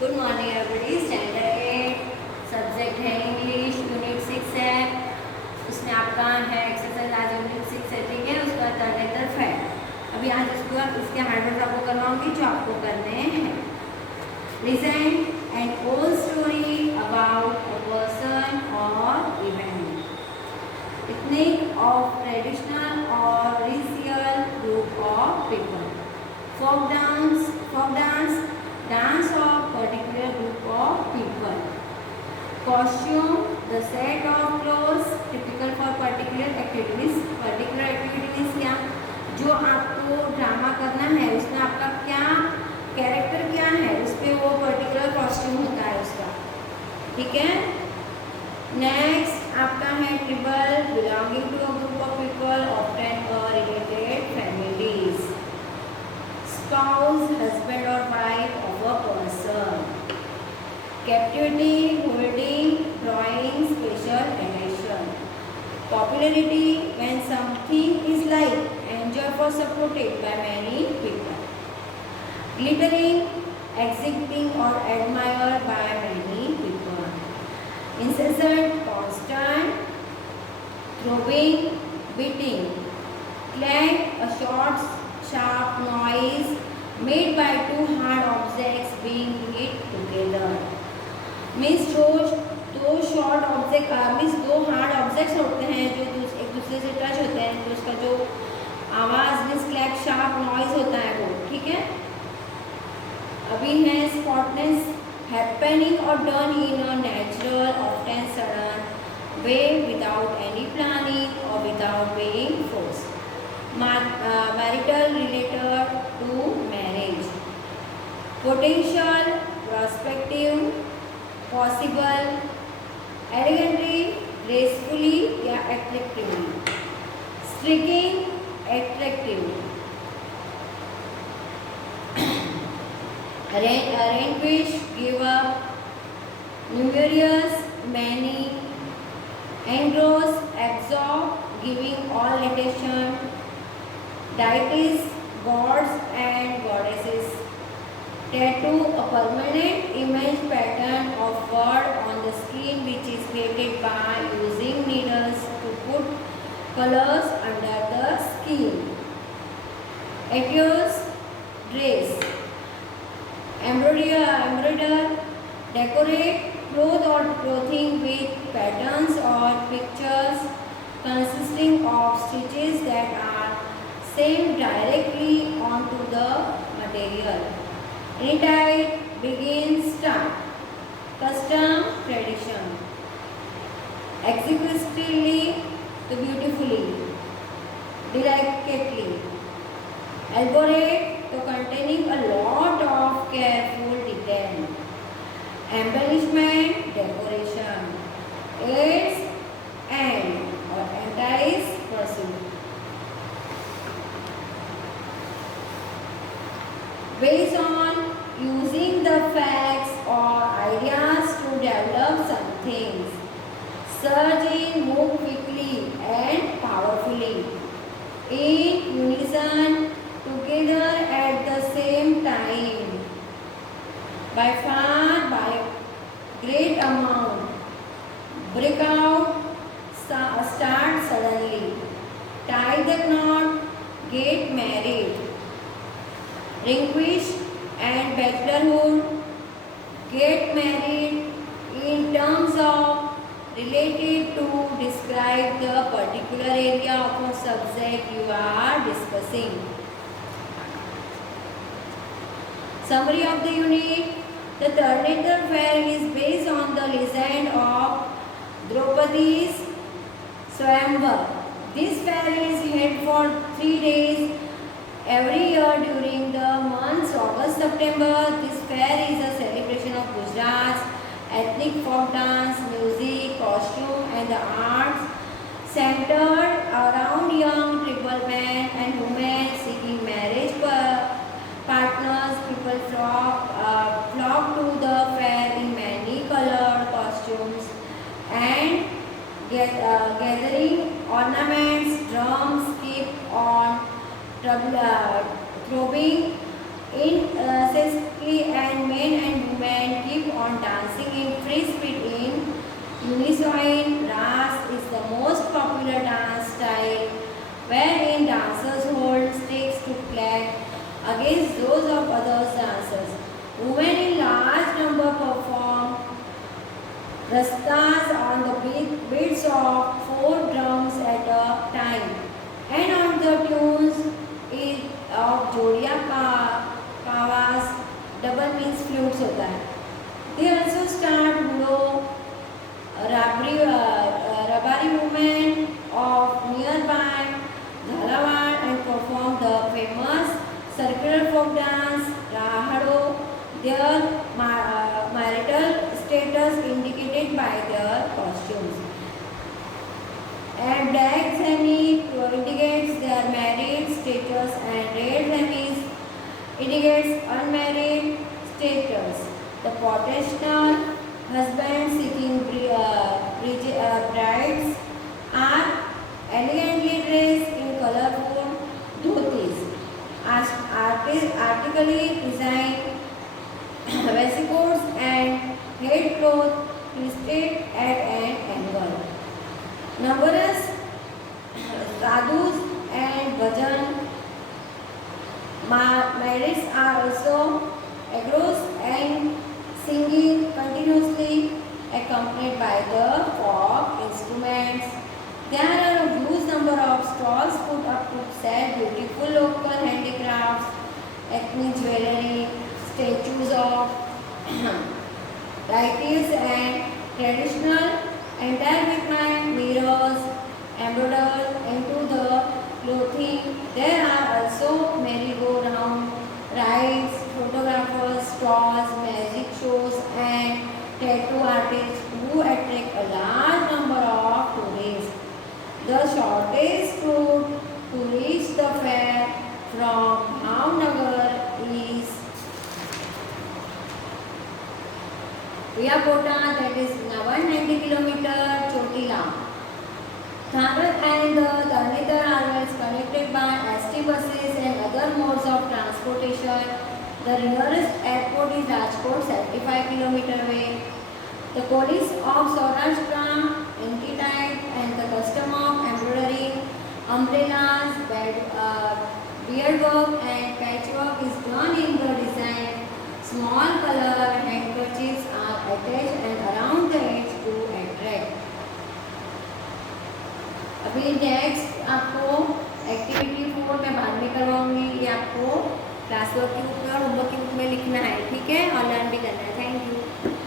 Good morning everybody. Standard 8 subject है English, unit 6 है। उसमें आपका है एक्सरसाइज। आज यूनिट 6 है, ठीक है। उसका थर्ड तरफ है। अभी आज उसके हार्डवर्क आपको करवाऊंगी जो आपको करने हैं। Listen an old story about a person और event. Ethnic of traditional or racial group of people. Folk dance, dance of particular group of people. Costume, the set of clothes typical for particular activities. Particular activities क्या? जो आपको drama करना है उसमें आपका क्या character क्या है, उस पर वो पर्टिकुलर कॉस्ट्यूम होता है उसका, ठीक है। नेक्स्ट आपका है tribal, belonging to a group of people often related families. Spouse, husband और wife of a person. Captivity, holding, drawing special addition. Popularity, when something is like enjoy for supported by many people. Glittering, exciting और admire by many people. Incessant, constant, throbbing, beating. Clang, a short, sharp noise made by two hard objects being hit together. Means दो short object means दो hard objects होते हैं जो एक दूसरे से touch होते हैं, तो उसका जो आवाज़ मीन्स क्लैक शार्प नॉइज होता है वो, ठीक है। अभी है स्पॉटनेस, happening or done in a natural, often sudden way without any planning or without being forced. Marital related to marriage. Potential, prospective, possible, elegantly, gracefully या attractively. Striking, attractive. Relinquish, give up. Numerous, many. Engross, absorb, giving all attention. Deities, gods and goddesses. Tattoo, a permanent image pattern of word on the skin which is created by using needles to put colors under the skin. Etios, dress. Embroider, decorate, cloth or clothing with patterns or pictures consisting of stitches that are sewn directly onto the material. Anytime, begin, start. Custom, tradition. Exquisitely, to beautifully. Delicately. Elaborate, तो containing a lot of careful detail. Embellishment, decoration. Aids and or entice pursuit. Based on using the facts or ideas to develop some things. Surge in, move quickly and powerfully. In unison, together at the same time, by far, by great amount, break out, start suddenly, tie the knot, get married, relinquish and bachelorhood, get married in terms of related to describe the particular area of a subject you are discussing. Summary of the unit. The Tarnetar fair is based on the legend of Draupadi's Swayamvar. This fair is held for 3 days every year during the months August-September. This fair is a celebration of Gujarat's ethnic folk dance, music, costume and the arts centered around young tribal men and women seeking marriage partners. People flock to the fair in many colored costumes and gathering ornaments, drums keep on throbbing incessantly and men and women Rastas on the beats of 4 drums at a time, and on the tunes is of Joria कावास, double means flutes होता है. They also start hudo, rabari women of nearby Jhalawad and perform the famous circular folk dance Rahado. Their marital status indicated by their costumes. And black zemi indicates their married status, and red zemis indicates unmarried status. The potential husband seeking brides are elegantly dressed in colorful dhotis, artistically designed waistcoats and head cloth twisted at an angle. Numerous sadhus and bhajan marrieds are also engrossed and singing continuously, accompanied by the folk instruments. There are a huge number of stalls put up to sell beautiful local handicrafts, ethnic jewelry, statues of deities and traditional antique mirrors embroidered into the clothing. There are also merry-go-round rides, photographers, stalls, magic shows, and tattoo artists who attract a large number of tourists. The shortest route to reach the fair from Bhavnagar is Yakota, that is 190 km, Chotila. Thanet and the Darlita are connected by ST buses and other modes of transportation. The nearest airport is Rajkot, 75 km away. The police of Saurashtra, anti-type and the custom of embroidery, umbrellas, beadwork and patchwork is done in the design. Small color handkerchiefs are attached and around the edge to attract. अभी next आपको activity 4 मैं बाद में करवाऊंगी. ये आपको class work के book में और होमवर्क के बुक में लिखना है, ठीक है, और लर्न भी करना है.